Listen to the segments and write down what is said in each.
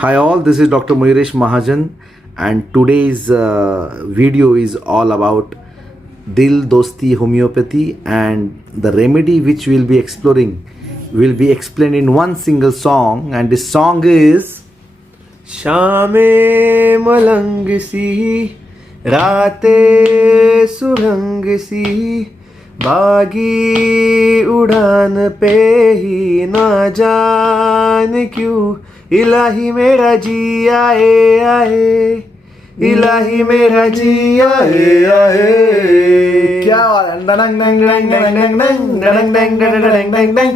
Hi all, this is Dr. Mayuresh Mahajan and today's video is all about Dil Dosti Homeopathy, and the remedy which we'll be exploring will be explained in one single song, and this song is शामे मलंग सी राते सुरंग सी बागी उड़ान पे ही ना जान क्यों इलाही मेरा जी आए आए इलाही मेरा जी आए आए क्या डंग डंग डंग डंग डंग डंग डंग डंग डंग डंग डंग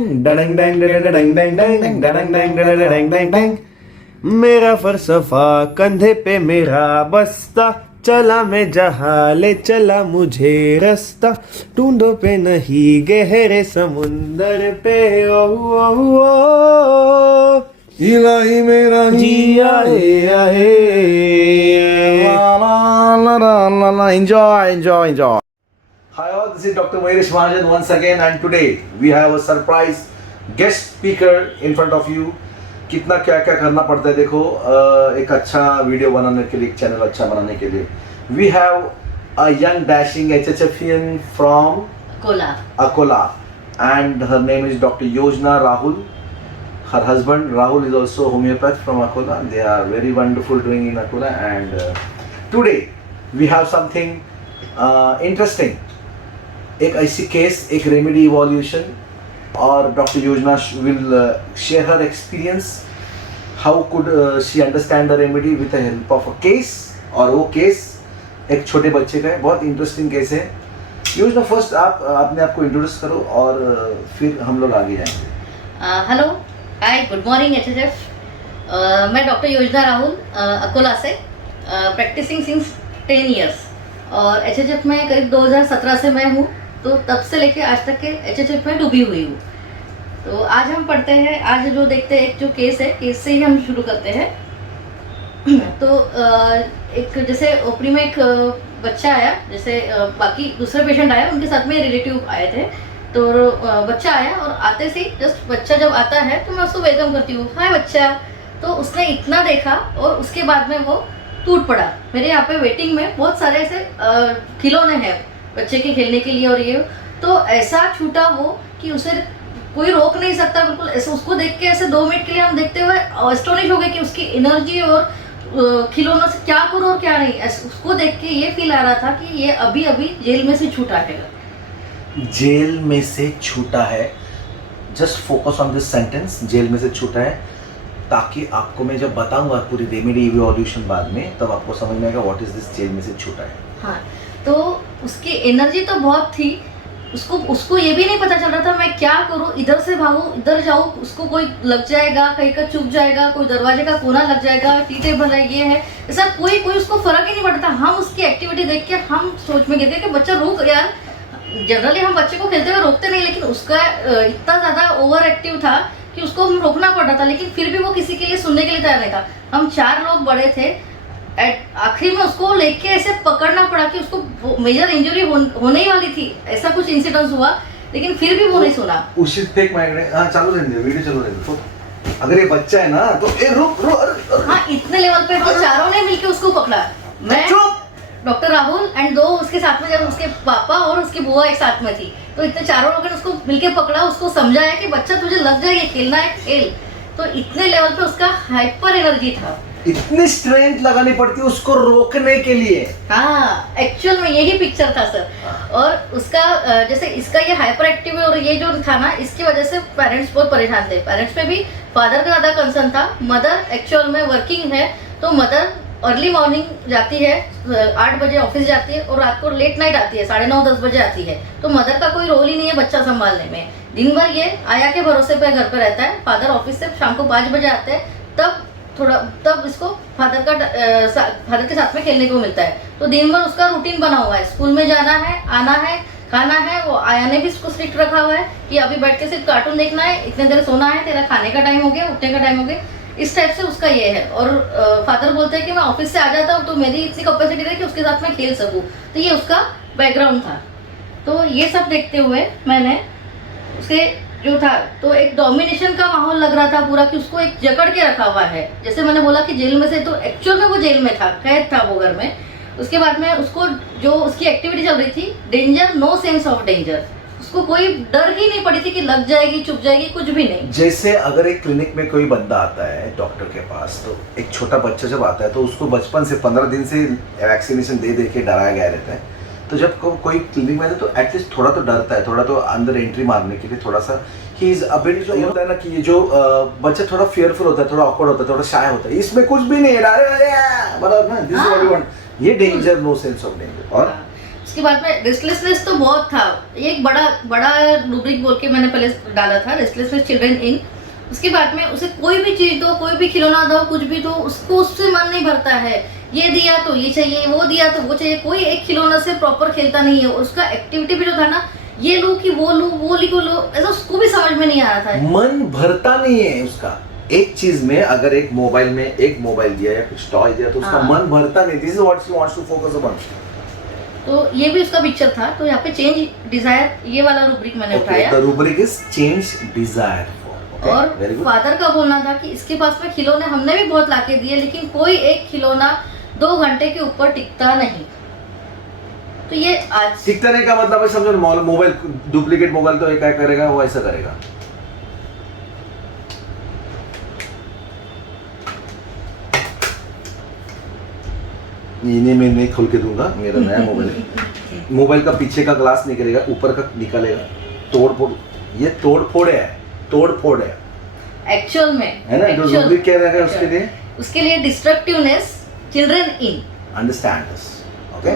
डंग डंग डंग डंग डंग डंग डंग डंग। मेरा फलसफा कंधे पे मेरा बस्ता चला मैं जहाँ ले चला मुझे रास्ता ढूंढो पे नहीं गहरे समुंदर पे ओह ओह ओह इलाही मेरा जी आए आए Enjoy. Hi all, this is Dr. Mayuresh Mahajan once again, and today we have a surprise guest speaker in front of you. कितना क्या क्या करना पड़ता है देखो एक अच्छा वीडियो बनाने के लिए, एक चैनल अच्छा बनाने के लिए. We have a young dashing HHFian from Akola, and her name is Dr. Yojna Rahul. Her husband Rahul is also homeopath from Akola. They are very wonderful doing in Akola, and today we have something interesting. एक ऐसी case, एक remedy evolution, और doctor योजना will share her experience. How could she understand the remedy with the help of a case, और वो case एक छोटे बच्चे का है. बहुत इंटरेस्टिंग केस है. योजना, फर्स्ट आप अपने आप को इंट्रोड्यूस करो और फिर हम लोग आगे जाएंगे. हेलो, हाय, गुड मॉर्निंग एचएचएफ. मैं डॉक्टर योजना राहुल अकोला से प्रैक्टिसिंग सिंस 10 इयर्स, और एचएचएफ में करीब 2017 से मैं हूँ. तो तब से लेके आज तक के एचएचएफ में डूबी हुई हूँ. तो आज हम पढ़ते हैं, आज जो देखते हैं एक जो केस है, केस से ही हम शुरू करते हैं. तो एक जैसे ओपरी में एक बच्चा आया, जैसे बाकी दूसरे पेशेंट आया, उनके साथ में रिलेटिव आए थे. तो बच्चा आया और आते से जस्ट बच्चा जब आता है तो मैं उसको वेलकम करती हूँ, हाय बच्चा. तो उसने इतना देखा और उसके बाद में वो टूट पड़ा. मेरे यहाँ पे वेटिंग में बहुत सारे ऐसे खिलौने हैं बच्चे के खेलने के लिए, और ये तो ऐसा छूटा वो कि उसे कोई रोक नहीं सकता. बिल्कुल ऐसे उसको देख के ऐसे 2 मिनट के लिए हम देखते हुए एस्टोनिश हो गए कि उसकी एनर्जी और खिलौनों से क्या करो और क्या नहीं. उसको देख के ये फील आ रहा था कि ये अभी अभी जेल में से छूटा है. जेल में से छूटा है. Just focus on this sentence, jail में से छूटा है, ताकि आपको मैं जब बताऊंगा पूरी रेमेडी इवोल्यूशन बाद में, तब आपको समझ में आएगा व्हाट इज दिस जेल में से छूटा है. हाँ, तो उसकी एनर्जी तो बहुत थी. उसको ये भी नहीं पता चल रहा था मैं क्या करूं, इधर से भागूं इधर जाऊं, उसको कोई लग जाएगा, कहीं का चुप जाएगा, कोई दरवाजे का कोना लग जाएगा, टी टेबल है, ये है, ऐसा कोई उसको फर्क ही नहीं पड़ता. हम उसकी एक्टिविटी देख के हम सोच में गिर गए कि बच्चा रुक यार. जनरली हम बच्चे को खेलते हुए रोकते नहीं, लेकिन उसका इतना ज्यादा ओवर एक्टिव था कि उसको हम रोकना पड़ रहा था. लेकिन फिर भी वो किसी के लिए सुनने के लिए तैयार नहीं था. हम 4 लोग बड़े थे. आखिरी में उसको लेके ऐसे पकड़ना पड़ा कि उसको मेजर इंजरी होने ही वाली थी. ऐसा कुछ इंसिडेंस हुआ, लेकिन फिर भी वो नहीं सुना. उसी फेक माइग्रेन. हाँ, चालू रहने दो, वीडियो चालू रहने दो. अगर ये बच्चा है ना तो रुक. हाँ, इतने लेवल पे तो चारों ने मिलके उसको पकड़ा. मैं, डॉक्टर राहुल एंड 2 उसके साथ में, जब उसके पापा और उसकी बुआ एक साथ में थी, तो इतने चारों लोगों ने उसको मिलके पकड़ा, उसको समझाया कि बच्चा तुझे लग जाएगा, खेलना है खेल. तो इतने लेवल पे उसका हाइपर एनर्जी था. इतनी स्ट्रेंथ लगानी पड़ती है उसको रोकने के लिए. हाँ, एक्चुअल में यही पिक्चर था सर. और उसका जैसे इसका ये हाइपर एक्टिव है, और ये जो था ना, इसकी वजह से पेरेंट्स बहुत परेशान थे. पेरेंट्स पे भी फादर का ज़्यादा कंसर्न था. मदर एक्चुअल में वर्किंग है, तो मदर अर्ली मॉर्निंग जाती है, 8 बजे ऑफिस जाती है, और रात को लेट नाइट आती है, 9:30-10 बजे आती है. तो मदर का कोई रोल ही नहीं है बच्चा संभालने में. दिन भर ये आया के भरोसे पे घर पे रहता है. फादर ऑफिस से शाम को 5 बजे आते हैं, तब इसको फादर के साथ में खेलने को मिलता है. तो दिन भर उसका रूटीन बना हुआ है, स्कूल में जाना है, आना है, खाना है. वो आया ने भी इसको स्ट्रिक्ट रखा हुआ है कि अभी बैठ के सिर्फ कार्टून देखना है, इतने देर सोना है, तेरा खाने का टाइम हो गया, उठने का टाइम हो गया. इस टाइप से उसका ये है. और फादर बोलते हैं कि मैं ऑफिस से आ जाता हूँ तो मेरी इतनी कैपेसिटी है कि उसके साथ मैं खेल सकूँ. तो ये उसका बैकग्राउंड था. तो ये सब देखते हुए मैंने उसे जो था तो एक डोमिनेशन का माहौल लग रहा था पूरा, कि उसको एक जकड़ के रखा हुआ है। जैसे मैंने बोला कि जेल में से, तो एक्चुअल में वो जेल में था, कैद था वो घर में। उसके बाद में उसको जो उसकी एक्टिविटी चल रही थी, danger, no sense of danger, उसको कोई डर ही नहीं पड़ी थी कि लग जाएगी, चुप जाएगी, कुछ भी नहीं। जैसे अगर एक क्लिनिक में कोई बंदा आता है डॉक्टर के पास, तो एक छोटा बच्चा जब आता है तो उसको बचपन से 15 दिन से वैक्सीनेशन दे दे के डराया गया रहता है। तो जब कोई क्लिनिक में आता है तो एटलीस्ट थोड़ा तो डरता है, थोड़ा तो अंदर एंट्री मारने के लिए थोड़ा सा ही इज अबिट, जो होता है ना कि ये जो बच्चा थोड़ा फियरफुल होता है, थोड़ा ऑकवर्ड होता है, थोड़ा शाय होता है, इसमें कुछ भी नहीं है, बराबर ना, this is what you want, ये danger, no sense of danger. और उसके बाद में रेस्टलेसनेस तो बहुत था, एक बड़ा रूब्रिक बोल के मैंने पहले डाला था, रेस्टलेसनेस चिल्ड्रन इन। उसके बाद में उसे कोई भी चीज दो, कोई भी खिलौना दो, कुछ भी दो, उसको उससे मन नहीं भरता है। ये दिया तो ये चाहिए, वो दिया तो वो चाहिए, कोई एक खिलौना से प्रॉपर खेलता नहीं है। उसका एक्टिविटी भी जो था ना, ये लूं कि वो लूं, वो लो, ऐसा उसको भी समझ में नहीं आ रहा था। मन भरता नहीं है उसका एक चीज में। अगर एक मोबाइल दिया या कुछ टॉय दिया तो उसका हाँ। मन भरता नहीं। This is what he wants to focus upon. तो ये भी उसका पिक्चर था। तो यहाँ पे चेंज डिजायर, ये वाला रूब्रिक मैंने उठाया। The rubric is change desire. और फादर का बोलना था कि इसके पास में खिलौने हमने भी बहुत लाके दिए, लेकिन कोई एक खिलौना 2 घंटे के ऊपर टिकता नहीं। तो ये आज टिकता नहीं का मतलब है, समझो मोबाइल, डुप्लीकेट मोबाइल तो क्या करेगा, वो ऐसा करेगा। इन्हें मैं नहीं खोल के दूंगा, मेरा नया मोबाइल। मोबाइल का पीछे का ग्लास निकलेगा, ऊपर का निकलेगा, तोड़-फोड़, ये तोड़-फोड़ है, तोड़-फोड़ है एक्चुअल में, है ना। जो रूब्रिक क्या रहेगा उसके लिए डिस्ट्रक्टिवनेस children in, understand this, okay.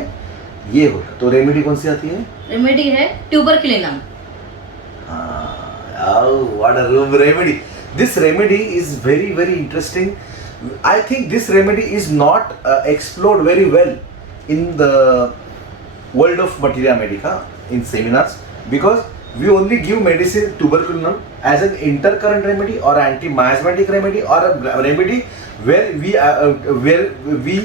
ये होगा। तो रेमेडी कौन सी आती है? रेमेडी है ट्यूबरक्लिनम। What a remedy! This remedy is very, very interesting. I think this remedy is not explored very well in the world of materia medica in seminars, because we only give medicine tuberculinum as an intercurrent remedy or anti-miasmatic remedy or a remedy where we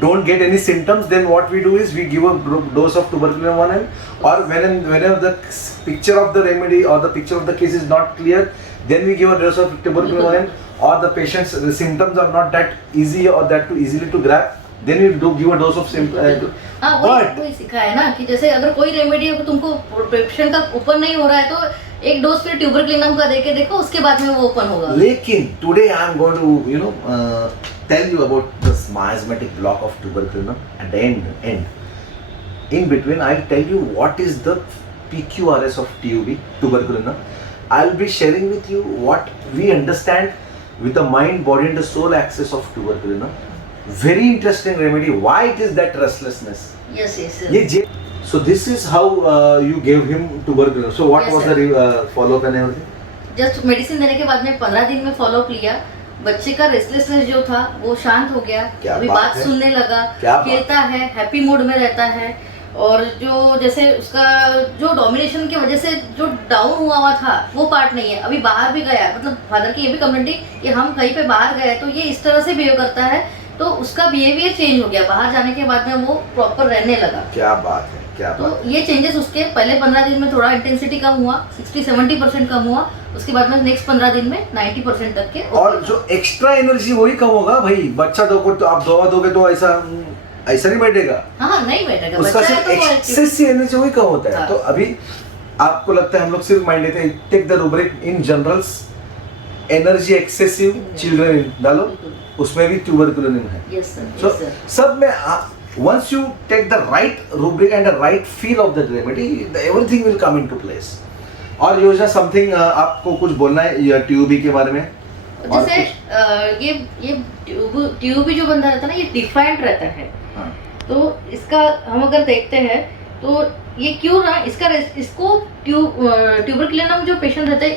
don't get any symptoms. Then what we do is we give a dose of tuberculinum 1 or whenever the picture of the remedy or the picture of the case is not clear, then we give a dose of tuberculinum 1 or the patient's the symptoms are not that easy or that too easily to grab, then we do give a dose of हाँ, वही सिखा है ना कि जैसे अगर कोई remedy तुमको पेशेंट का ऊपर नहीं हो रहा है तो एक डोज फिर ट्यूबरक्लिनम का देके देखो, उसके बाद में वो ओपन होगा। लेकिन today I am going to tell you about this miasmatic block of tuberculinum at the end. In between, I'll tell you what is the PQRS of tuberculinum. I'll be sharing with you what we understand with the mind, body and the soul axis of tuberculinum. Very interesting remedy. Why it is that restlessness? Yes. So this is how you gave him tuberculinum. So what Yes, was sir. the follow-up and everything? Just medicine देने के बाद में 15 दिन में follow up लिया। बच्चे का restlessness जो था वो शांत हो गया, अभी बात सुनने लगा, खेलता है, हैप्पी मूड में रहता है। और जो जैसे उसका जो डोमिनेशन की वजह से जो डाउन हुआ था वो पार्ट नहीं है। अभी बाहर भी गया, मतलब फादर की ये भी कम्युनिटी कि हम कहीं पे बाहर गए तो ये इस तरह से बिहेव करता है, तो उसका बिहेवियर चेंज हो गया। बाहर जाने के बाद में वो प्रॉपर रहने लगा। क्या बात है, क्या बात। तो ये चेंजेस उसके पहले 15 दिन में थोड़ा इंटेंसिटी कम हुआ, 60-70% कम हुआ। उसके बाद में नेक्स्ट 15 दिन में 90% तक के। और जो एक्स्ट्रा एनर्जी वही कम होगा भाई। बच्चा दोगे तो आप दवा दोगे तो ऐसा नहीं बैठेगा। हाँ, नहीं बैठेगा। उसका सिर्फ एक्सेसिव एनर्जी वही कम होता है। हाँ। तो अभी आपको लगता है हम लोग सिर्फ माइंड लेते हैं, take the rubric in generals, energy excessive children डालो, उसमें भी ट्यूबरकुलिनम है। यस सर, So, सब में once you take the right rubric and the right feel of the remedy, everything will come into place. और योजना समथिंग आपको कुछ बोलना है ट्यूबी के बारे में? जैसे ये ट्यूबी जो बंदा रहता है ना, ये डिफाइंड रहता है। हाँ। तो इसका हम अगर देखते हैं तो ये क्यों ना इसको ट्यूबरक्लिनम जो पेशेंट रहते हैं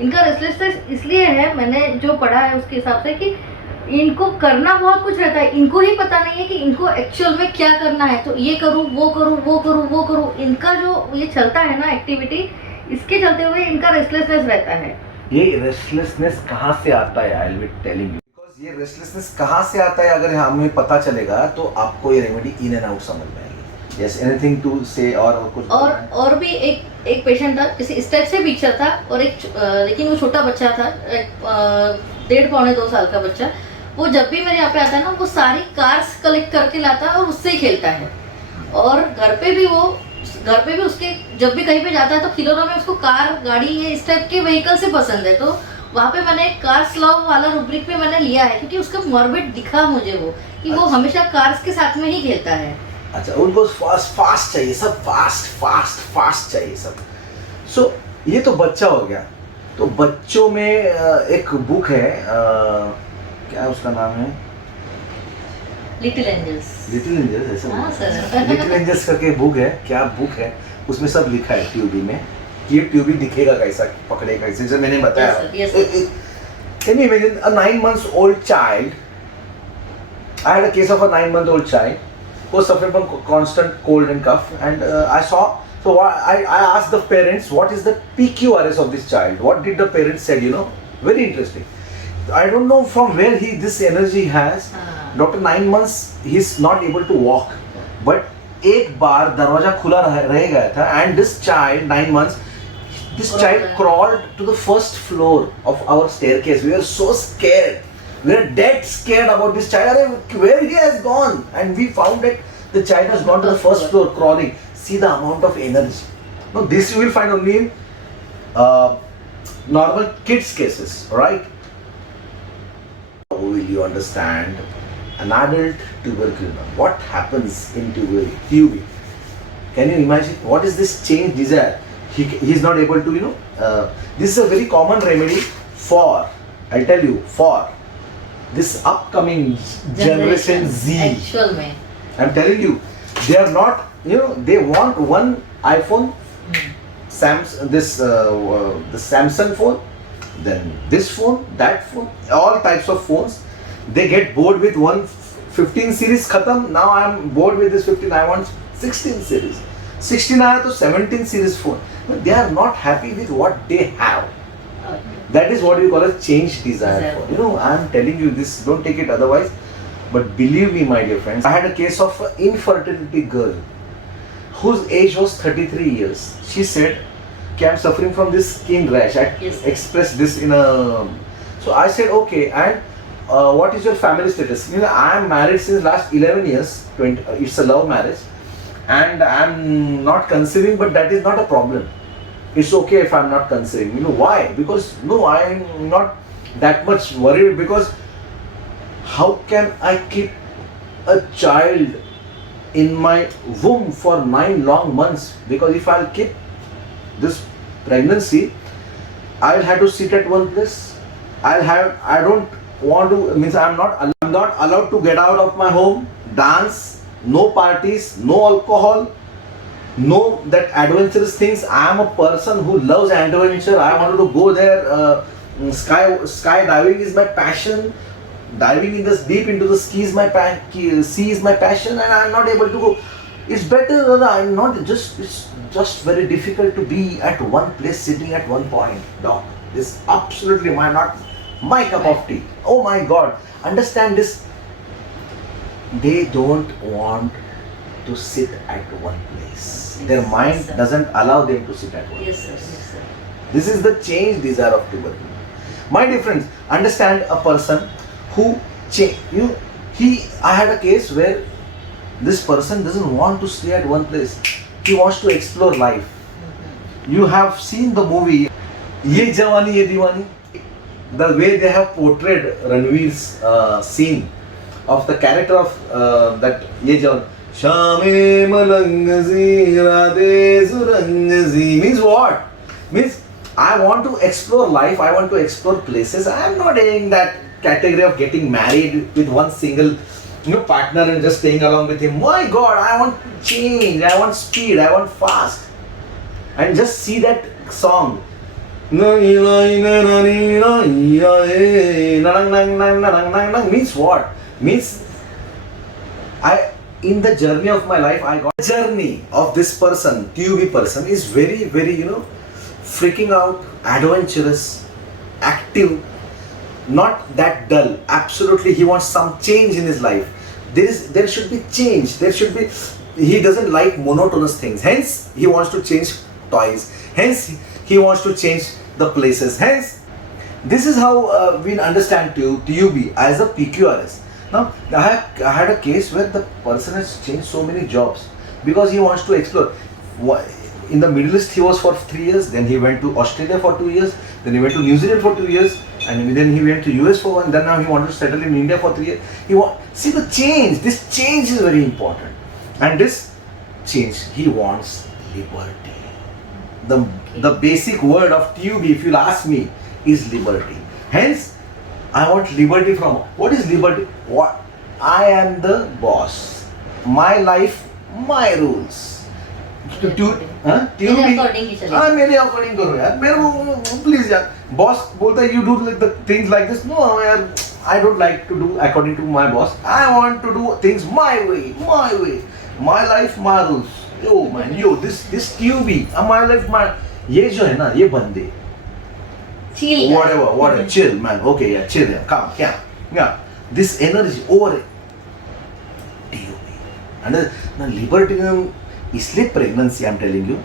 इनका रेस्टलेसनेस इसलिए है, मैंने जो पढ़ा है उसके हिसाब से, कि इनको करना बहुत कुछ रहता है, इनको ही पता नहीं है कि इनको एक्चुअल में क्या करना है। तो ये करूँ, वो करूँ, वो करूँ, वो करूँ, इनका जो ये चलता है ना एक्टिविटी, इसके चलते हुए इनका रेस्टलेसनेस रहता है। ये रेस्टलेसनेस कहाँ से आता है? I will be telling you, because ये रेस्टलेसनेस कहाँ से आता है अगर हमें पता चलेगा तो आपको ये रेमेडी इन एंड आउट समझ में आएगी। Yes, anything to say और कुछ और भी एक पेशेंट था, किसी इस टाइप से पिक्चर था, और लेकिन वो छोटा बच्चा था, 1.5-2 साल का बच्चा। वो जब भी मेरे यहाँ पे आता है ना, वो सारी कार्स कलेक्ट करके लाता है और उससे ही खेलता है। और घर पे भी उसके जब भी कहीं पे जाता है तो खिलौनों में उसको कार, गाड़ी, ये इस टाइप के व्हीकल से पसंद है। तो वहाँ पे मैंने कार्स लव वाला रूब्रिक पे मैंने लिया है, क्योंकि उसका मॉर्बिड दिखा मुझे वो, कि वो हमेशा कार्स के साथ में ही खेलता है। अच्छा, उनको फास्ट चाहिए, सब फास्ट चाहिए सब। सो ये तो बच्चा हो गया। तो बच्चों में एक बुक है, क्या उसका नाम है? Little angels. लिटिल एंजल्स, ऐसा हाँ सर। लिटिल एंजल्स करके बुक है। क्या बुक है? उसमें सब लिखा है ट्यूबी में, कि ये ट्यूबी दिखेगा कैसा, पकड़ेगा कैसे, जैसे मैंने बताया। Can you imagine a 9 months old child? I had a case of a 9-month-old child who was suffering from constant cold and cough, and I saw. So I asked the parents, what is the PQRS of this child? What did the parents said? Very interesting. I don't know from where this energy has. Doctor 9 months he's not able to walk, but एक बार दरवाजा खुला रह गया था, and this child 9 months. This child crawled to the first floor of our staircase. We were so scared. We were dead scared about this child. Where he has gone? And we found that the child has gone to the first floor crawling. See the amount of energy. Now this you will find only in normal kids cases, right? How will you understand an adult tuberculosis? What happens in TB? Can you imagine? What is this change desire? He is not able to, this is a very common remedy for, I'll tell you, for this upcoming generation Z. Actual में I'm telling you, they are not, they want one iPhone, the Samsung phone, then this phone, that phone, all types of phones. They get bored with 15 series, khatam. Now I'm bored with this 15, I want 16 series. 16 आया तो 17 series phone. But they are not happy with what they have. That is what you call a change desire for. I'm telling you this, don't take it otherwise. But believe me, my dear friends, I had a case of an infertility girl whose age was 33 years. She said, I'm suffering from this skin rash. I expressed this in a... So I said, okay, and what is your family status? I am married since last 11 years. It's a love marriage. And I'm not conceiving, but that is not a problem. It's okay if I'm not conceiving. Why? Because I'm not that much worried, because how can I keep a child in my womb for 9 long months? Because if I'll keep this pregnancy, I'll have to sit at one place. I don't want to, I'm not allowed to get out of my home, dance, no parties, no alcohol, no that adventurous things. I am a person who loves adventure. I wanted to go there. Skydiving is my passion. Diving deep into the sea is my passion, and I am not able to go. It's better that I'm not just. It's just very difficult to be at one place, sitting at one point. Doc, this absolutely not my cup of tea. Oh my God! Understand this. They don't want to sit at one place. Their mind doesn't allow them to sit at one place. Yes, sir. This is the change desire of tuberculosis. My dear friends, understand a person who I had a case where this person doesn't want to stay at one place. He wants to explore life. You have seen the movie Ye Jawani Ye Diwani. The way they have portrayed Ranveer's scene of the character of that Ye Jawani. Shame Malangazi Radhe Surangazi means what? Means I want to explore life, I want to explore places. I am not in that category of getting married with one single partner and just staying along with him. My God, I want change, I want speed, I want fast. And just see that song. Means what? Means in the journey of my life, I got the journey of this person, TUB person, is very, very, freaking out, adventurous, active, not that dull. Absolutely, he wants some change in his life. There should be change. There should be, he doesn't like monotonous things. Hence, he wants to change toys. Hence, he wants to change the places. Hence, this is how we understand TUB as a PQRS. Now, I had a case where the person has changed so many jobs because he wants to explore. In the Middle East, he was for 3 years. Then he went to Australia for 2 years. Then he went to New Zealand for 2 years. And then he went to US for 1. Then now he wanted to settle in India for 3 years. See the change. This change is very important. And this change, he wants liberty. The basic word of TUB, if you'll ask me, is liberty. Hence, I want liberty from. What is liberty? What? I am the boss. My life, my rules. मेरे according करो यार, मेरे को please यार. Boss बोलता है you do like the things like this. No यार, I don't like to do according to my boss. I want to do things my way, my life, my rules. Yo man, this TUB, my life, my ये जो है ना, ये बंदे. Chill. Whatever, chill man. Okay, yeah, chill, yeah, calm, yeah. This energy over it. TUB. And the liberty. इसलिए pregnancy, I am telling you,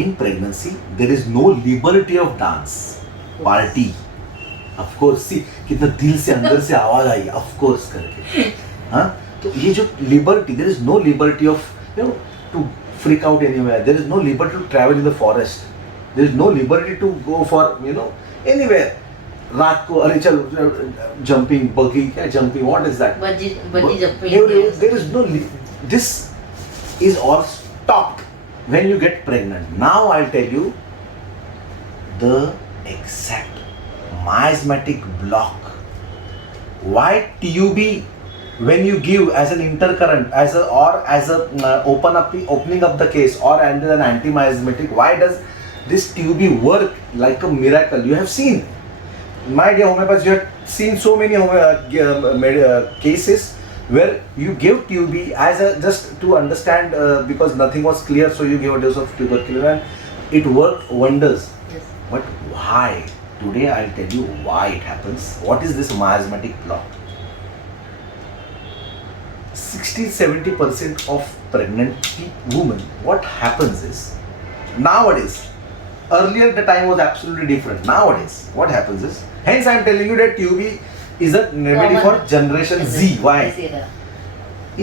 in pregnancy there is no liberty of dance party. Of course, see कितना दिल से अंदर से आवाज आई of course करके. हाँ, तो ये जो liberty, there is no liberty of you know to freak out anywhere. There is no liberty to travel in the forest. There is no liberty to go for you know anywhere. रात को अरे चल jumping, बगी, क्या jumping, what is that, bungee jumping. There is no, this is all stopped when you get pregnant. Now I'll tell you the exact miasmatic block. Why TUB, when you give as an intercurrent, as a opening up the case or under an anti-miasmatic, why does this TUB work like a miracle? You have seen, my dear homeopaths, you have seen so many cases where you gave TUB as a just to understand because nothing was clear, so you gave a dose of tuberculosis and it worked wonders. Yes. But why? Today I'll tell you why it happens. What is this miasmatic block? 60-70% of pregnant women, what happens is, nowadays, earlier the time was absolutely different. Nowadays, what happens is, hence I am telling you that TUB is a remedy for generation Z. Why?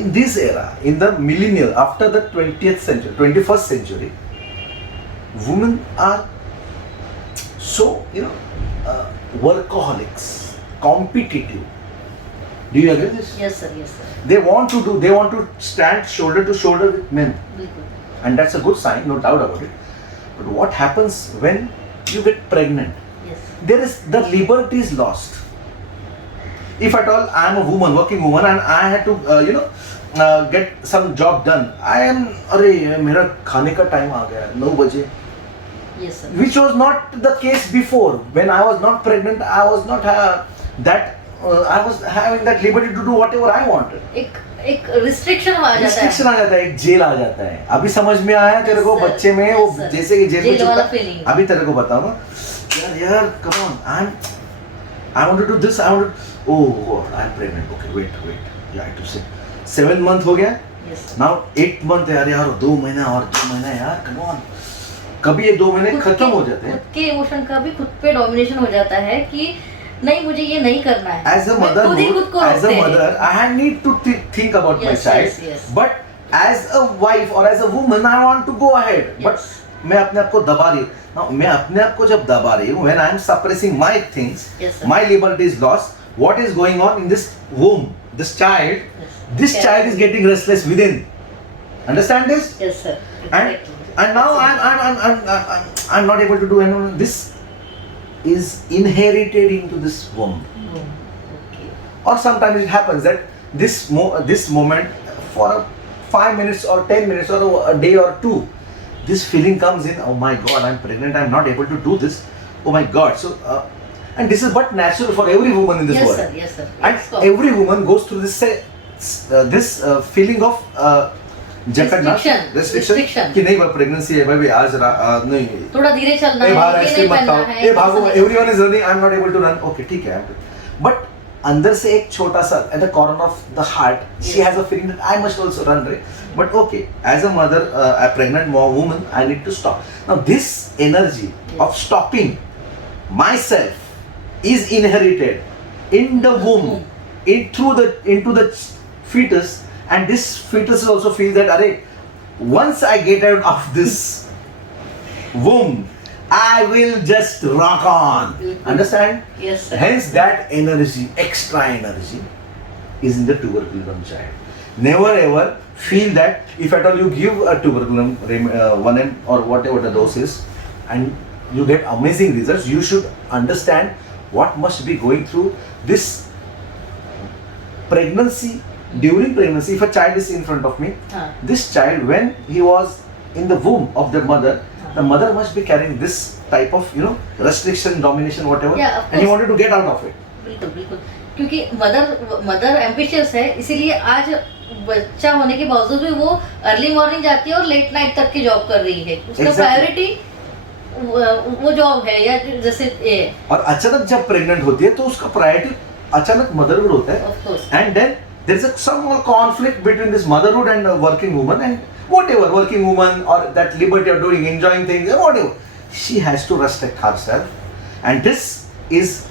In this era, in the millennial, after the 20th century, 21st century, women are so, you know, workaholics, competitive. Do you agree with this? Yes sir, yes sir. They want to stand shoulder to shoulder with men. बिल्कुल. And that's a good sign, no doubt about it. But what happens when you get pregnant? Yes. The liberty is lost. If at all I am a woman, working woman, and I had to get some job done, I am, अरे मेरा खाने का time आ गया 9 बजे. Yes sir. Which was not the case before. When I was not pregnant, I was not I was having that liberty to do whatever I wanted. एक restriction आ जाता है. Restriction आ जाता है, एक जेल आ जाता है. अभी समझ में आया तेरे को, बच्चे में वो जैसे कि जेल में वाला चुपता. feeling. अभी तेरे को बताऊँ ना यार, come on, I want to do this, oh God, I'm pregnant. Okay, wait, yeah, I have to say 7 month हो गया. Yes. Now 8 month है यार 2 महीना और 2 महीना यार, come on. कभी ये 2 महीने खत्म हो जाते हैं. खुद के इमोशन का भी खुद पे डोमिनेशन हो जाता है कि नहीं मुझे ये नहीं करना है. As a mother, I need to think about my child. Yes. But as a wife or as a woman, I want to go ahead. Yes. But मैं अपने आप को दबा रही हूँ. Now, मैं अपने आप को जब दबा रही हूँ, when I am suppressing my things, Yes, sir. my liberty is lost. What is going on in this womb? This child, Yes. this Yes. child is getting restless within. Understand this? Yes sir. And Exactly. now I'm not able to do anything. This is inherited into this womb. Okay. Or sometimes it happens that this moment for 5 minutes or 10 minutes or a day or 2, this feeling comes in. Oh my God, I'm pregnant. I'm not able to do this. Oh my God. So, and this is but natural for every woman in this Yes world. sir, yes sir. And It's common. every woman goes through this feeling of Restriction. कि नहीं भाई pregnancy है भाई आज नहीं थोड़ा धीरे चलना ए है, बाहर ये आइसक्रीम नहीं मत पहनना खाओ, है, ए भागो, ऐसा नहीं। Everyone is running, I am not able to run. Okay ठीक है, बट अंदर से एक छोटा सा at the corner of the heart, she has a feeling that I must also run, right? But okay, as a mother, a pregnant woman, I need to stop. Now this energy of stopping myself is inherited in the womb, into the fetus, and this fetus also feels that, array, once I get out of this womb, I will just rock on. Understand? Yes, sir. Hence that energy, extra energy, is in the tuberculum child. Never ever feel that if at all you give a tuberculum 1M or whatever the dose is, and you get amazing results, you should understand what must be going through this pregnancy. During pregnancy, if a child is in front of me, this child, when he was in the womb of the mother must be carrying this type of, restriction, domination, whatever, Yeah, of and he course. wanted to get out of it. बिल्कुल बिल्कुल, क्योंकि mother ambitious है, इसीलिए आज बच्चा होने के बावजूद भी वो अर्ली मॉर्निंग जाती है और लेट नाइट तक की जॉब कर रही है. उसका Exactly. प्रायोरिटी वो जॉब है, या जैसे और अचानक जब प्रेग्नेंट होती है तो उसका प्रायोरिटी अचानक मदरहुड होता है. Of course. And then there is a small conflict between this motherhood and a working woman, and whatever working woman or that liberty of doing, enjoying things, whatever, she has to restrict herself, and this is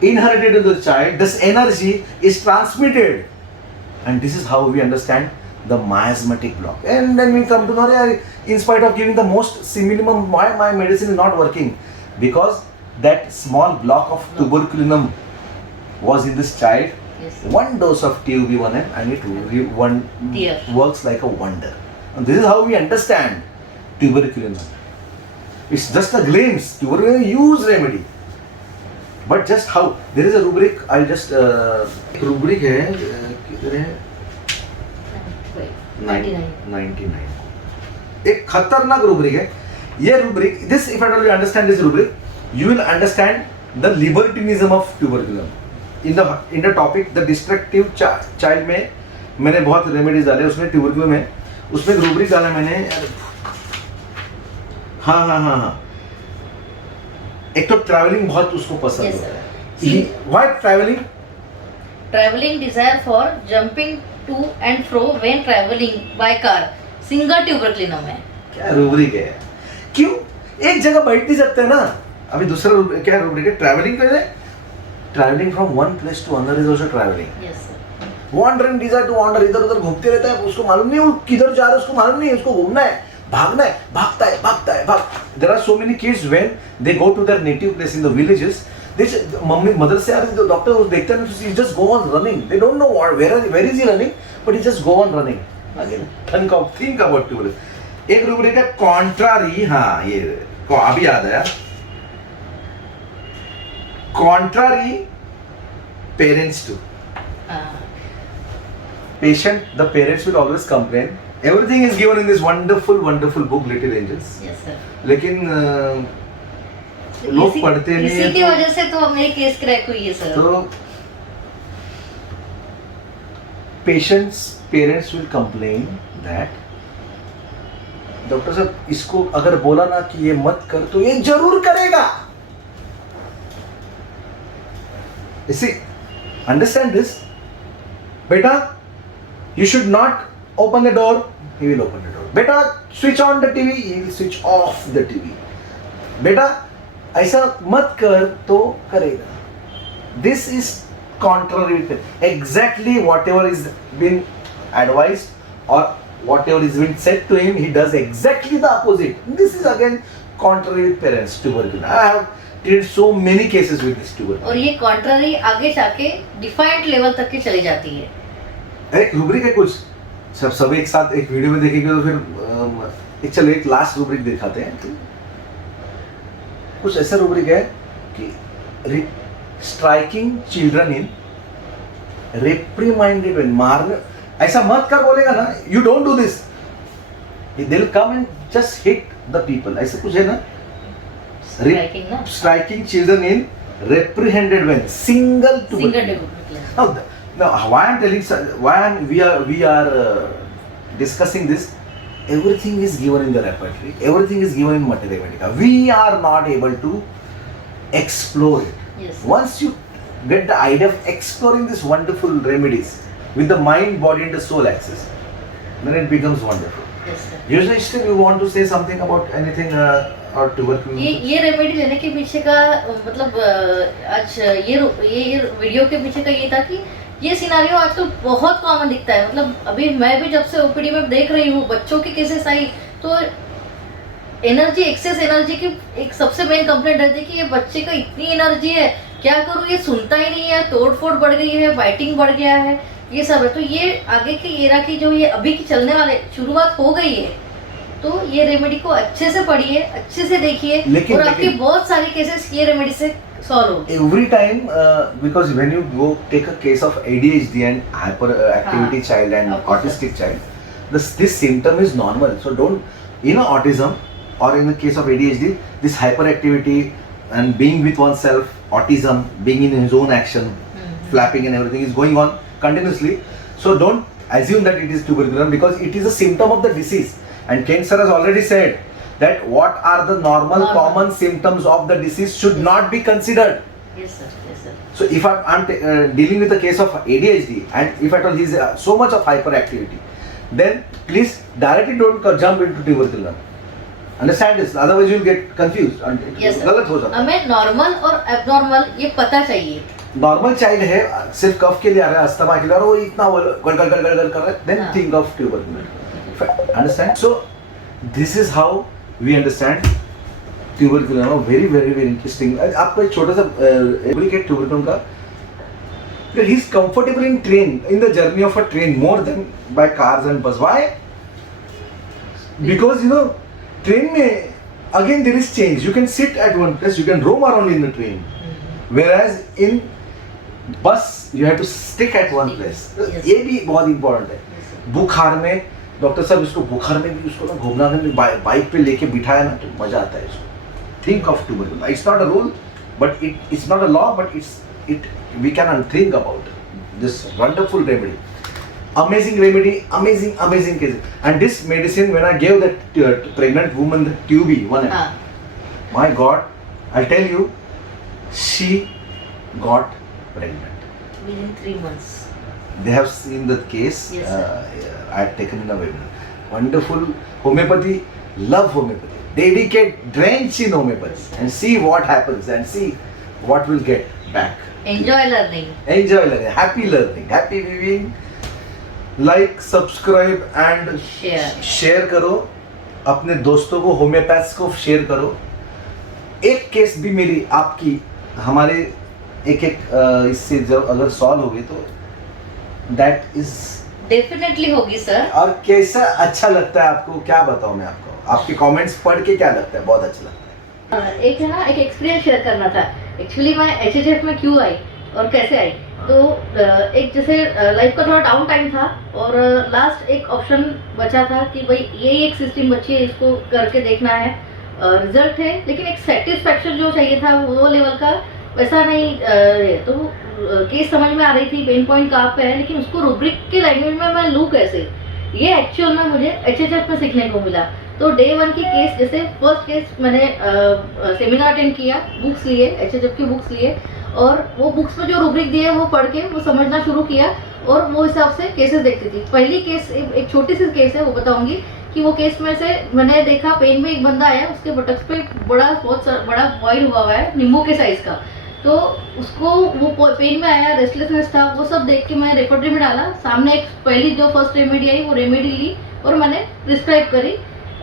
inherited in the child. This energy is transmitted, and this is how we understand the miasmatic block. And then we come to know, in spite of giving the most minimum, why my medicine is not working? Because that small block of tuberculum was in this child. Yes. One dose of TUB1M and it Dear. works like a wonder. And this is how we understand tuberculum. It's just a glimpse. Tuberculum is a huge remedy. But just how? There is a rubric. I'll just rubric है किधर है? 99. एक खतरनाक rubric है. ये rubric. This, if at all you understand this rubric, you will understand the libertinism of tuberculum. In the topic the destructive child में मैंने बहुत रेमेडीज डाले, उसमें ट्यूबरकुलम है, उसमें एक रूब्रिक डाला मैंने. हाँ, एक तो ट्रैवलिंग बहुत उसको पसंद Yes, है. sir. Why traveling? Traveling desire for jumping to and fro when traveling by car, single tuberculum है. क्या रूब्रिक है? क्यों एक जगह बैठ नहीं सकते ना? अभी दूसरा क्या रूब्रिक है? ट्रैवलिंग कर रहे. Traveling from one place to another is also traveling. Yes sir. Wandering, desire to wander, इधर उधर घूमते रहता है, उसको मालूम नहीं वो किधर जा रहा है, उसको मालूम नहीं, उसको घूमना है, भागना है, भागता है. There are so many kids when they go to their native place in the villages, mummy mother से आगे डॉक्टर देखते हैं, he just go on running. They don't know where is he running, but he just go on running. Again, think about it. एक rubric है contrary. हाँ, ये अभी याद आया. Contrary parents to patient, the parents will always complain. Everything is given in this wonderful book Little Angels. Yes sir. लेकिन लोग पढ़ते नहीं इसी की वजह से तो मेरी केस क्रैक हुई है सर. तो parents will complain that doctor साहब इसको अगर बोला ना कि ये मत कर तो ये जरूर करेगा. See, understand this, beta. You should not open the door. He will open the door. Beta, switch on the TV. He will switch off the TV. Beta, ऐसा मत कर तो करेगा. This is contrary to exactly whatever is been advised or whatever is been said to him. He does exactly the opposite. This is again contrary with parents. Tuberculosis. I have treated so many cases with this tuberculosis. और ये contrary आगे जाके defined level तक की चली जाती है. एक रूब्रिक है कुछ, सब एक साथ एक वीडियो में देखेंगे तो फिर चलो एक लास्ट रूब्रिक दिखाते हैं. कुछ ऐसा रूब्रिक है कि स्ट्राइकिंग चिल्ड्रन इन रिप्रीमाइंडेड व्हेन, मारने ऐसा मत कर बोलेगा ना, you don't do this, they will come and just hit the people. ऐसा कुछ है ना. स्ट्राइकिंग ना. Striking children in reprehended when single tuberculosis. Now, why I'm telling, we are discussing this. Everything is given in the repertory. Everything is given in Materia Medica. We are not able to explore it. Yes. Once you get the idea of exploring these wonderful remedies with the mind, body, and the soul axis, then it becomes wonderful. Yes, sir. Usually, still you want to say something about anything or tuberculosis? ये remedy लेने के पीछे का मतलब आज ये video के पीछे का ये था कि ये सिनारियो आजकल बहुत कॉमन दिखता है। मतलब अभी मैं भी जब से ओपीडी में देख रही हूँ बच्चों की केसेस आई तो एनर्जी, एक्सेस एनर्जी की एक सबसे मेन कंप्लेंट रहती है कि ये बच्चे का इतनी एनर्जी है, क्या करूँ, ये सुनता ही नहीं है, तोड़फोड़ बढ़ गई है, बाइटिंग बढ़ गया है, ये सब है। तो ये आगे की एरा की जो ये अभी की चलने वाले शुरुआत हो गई है, तो ये रेमेडी को अच्छे से पढ़िए, अच्छे से देखिए और आपकी बहुत सारी केसेस ये रेमेडी से सॉल्व हो। Every time, because when you go take a case of ADHD and hyperactivity child and autistic child, this symptom is normal. So don't, autism or in the case of ADHD, this hyperactivity and being with oneself, autism, being in his own action, flapping and everything is going on continuously. So don't assume that it is tuberculosis because it is a symptom of the disease. And Ken sir has already said that what are the normal common symptoms of the disease should not be considered. Yes, sir. Yes, sir. So if I'm dealing with a case of ADHD and if at all he is so much of hyperactivity, then please directly don't jump into tuberculosis. Understand this? Otherwise you will get confused. Yes, sir. गलत हो सकता है. हमें normal और abnormal ये पता चाहिए। Normal child है, सिर्फ कफ के लिए आ रहा है, अस्थमा के लिए, और वो इतना गल कर रहा है, then think of tuberculosis. Understand? So this is how we understand tuberculosis. Very very very interesting. आपको एक छोटा सा duplicate tuberculosis का, that he's comfortable in train, in the journey of a train more than by cars and bus. Why? Because train में again there is change. You can sit at one place, you can roam around in the train. Whereas in bus you have to stick at one place. ये भी बहुत important है. बुखार में doctor साहब इसको बुखार में भी उसको ना घूमना में बाइक पे लेके बिठाया ना तो मजा आता है इसको. Think of tuberculosis. It's not a rule, but it's not a law, but we can think about this wonderful remedy. Amazing remedy, amazing case. And this medicine, when I gave that pregnant woman the TB, my God, I'll tell you, she got pregnant. Within 3 months. They have seen the case. Yes, I had taken in a webinar. Wonderful homeopathy, love homeopathy. Dedicate, drench in homeopathy and see what happens and see what will get back. Enjoy learning. Enjoy learning, happy viewing. Like, subscribe and share करो. अपने दोस्तों को, homeopaths को share करो. एक case भी मेरी आपकी हमारे एक इससे जब अगर सॉल्व होगी तो दैट इज डेफिनेटली होगी सर. और कैसा अच्छा लगता है आपको, क्या बताऊं मैं आपको, आपके कमेंट्स पढ़ के क्या लगता है, बहुत अच्छा लगता है. एक है ना, एक एक्सपीरियंस शेयर करना था. एक्चुअली मैं एचएचएफ में क्यों आई और कैसे आई, तो एक जैसे लाइफ का थोड़ा डाउन टाइम था और लास्ट एक ऑप्शन बचा था कि भाई ये एक सिस्टम बची है, इसको करके देखना है. रिजल्ट है लेकिन एक सेटिस्फैक्शन जो चाहिए था वो लेवल का वैसा नहीं. तो केस समझ में आ रही थी, पेन पॉइंट कहाँ पे है, लेकिन उसको रूब्रिक के लैंग्वेज में मैं लूँ कैसे, ये एक्चुअल में मुझे एचएचएफ में सीखने को मिला. तो डे 1 की केस, जैसे फर्स्ट केस मैंने सेमिनार अटेंड किया, बुक्स लिए, एचएचएफ की बुक्स लिए और वो बुक्स में जो रूब्रिक दिए वो पढ़ के वो समझना शुरू किया और वो हिसाब से केसेस देखती थी. पहली केस एक छोटी सी केस है, वो बताऊंगी कि वो केस में से मैंने देखा पेन में एक बंदा आया, उसके बटक्स पे बहुत बड़ा बॉइल हुआ है नींबू के साइज का. तो उसको वो पेन में आया, रेस्टलेसनेस था, वो सब देख के मैं रेपर्टरी में डाला. सामने एक पहली जो फर्स्ट रेमेडी आई वो रेमेडी ली और मैंने प्रिस्क्राइब करी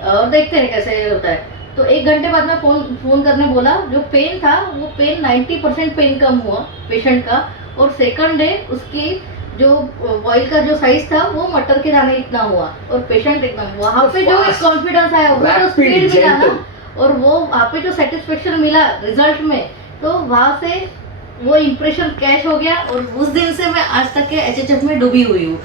और देखते हैं कैसे होता है. तो 1 घंटे बाद में फोन करने बोला. जो पेन था वो पेन 90% पेन कम हुआ पेशेंट का और सेकंड डे उसकी जो बॉइल का जो साइज था वो मटर के दाने इतना हुआ और पेशेंट एकदम वहाँ पे जो एक कॉन्फिडेंस आया, वो जो स्पीड मिला ना और वो वहाँ पे जो सेटिस्फेक्शन मिला रिजल्ट में, तो वहाँ से वो इम्प्रेशन कैच हो गया और उस दिन से मैं आज तक के एचएचएफ में डूबी हुई हूँ.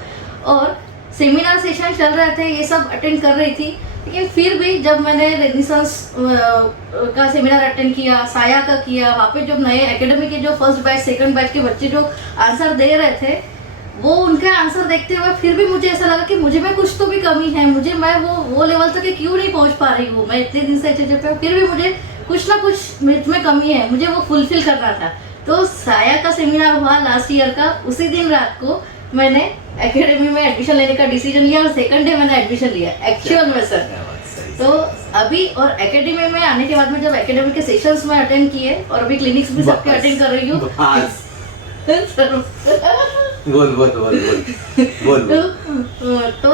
और सेमिनार सेशन चल रहे थे, ये सब अटेंड कर रही थी, लेकिन फिर भी जब मैंने रेनिसेंस का सेमिनार अटेंड किया, साया का किया, वहाँ पे जो नए एकेडमी के जो फर्स्ट बैच सेकंड बैच के बच्चे जो आंसर दे रहे थे, वो उनके आंसर देखते हुए फिर भी मुझे ऐसा लगा कि मुझे में कुछ तो भी कमी है, मैं वो लेवल तक क्यों नहीं पहुँच पा रही हूँ. मैं इतने दिन से एचएचएफ पे फिर भी मुझे कुछ ना कुछ में कमी है, मुझे वो फुलफिल करना था. तो साया का सेमिनार हुआ लास्ट ईयर का, उसी दिन रात को मैंने एकेडमी में एडमिशन लेने का डिसीजन लिया और सेकंड डे मैंने एडमिशन लिया एक्चुअल में सर। तो अभी और एकेडमी में आने के बाद में जब एकेडमी के सेशंस में अटेंड किए और अभी क्लिनिक्स भी सबके अटेंड कर रही हूँ। बोल तो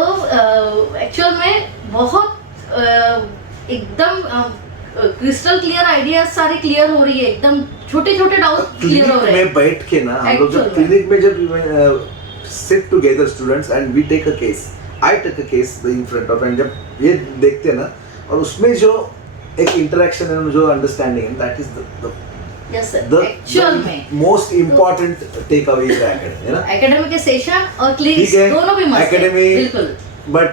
एक्चुअल में बहुत एकदम क्रिस्टल क्लियर आइडियाज सारे क्लियर हो रही है, एकदम छोटे छोटे डाउट क्लियर हो रहे हैं। में बैठ के ना हम लोग जब क्लिनिक में जब sit together students and we take a case, I take a case in front of, and जब ये देखते हैं ना और उसमें जो एक interaction है, जो understanding है, that is the yes sir, the actual में most important takeaway is academy, है ना? एकेडमी के सेशन और ठीक क्लिनिक्स है, दोनों भी मस्त है, academy, बिल्कुल। but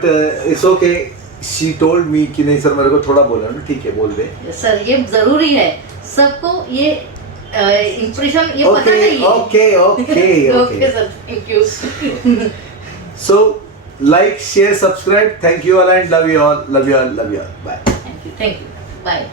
it's okay. She told me कि नहीं सर मेरे को थोड़ा बोला ना, ठीक है बोल दे। सर ये जरूरी है, सबको ये इंप्रेशन ये पता चाहिए। Okay, sir, thank you. So like, share, subscribe. Thank you all and love you all. Bye. Thank you, bye.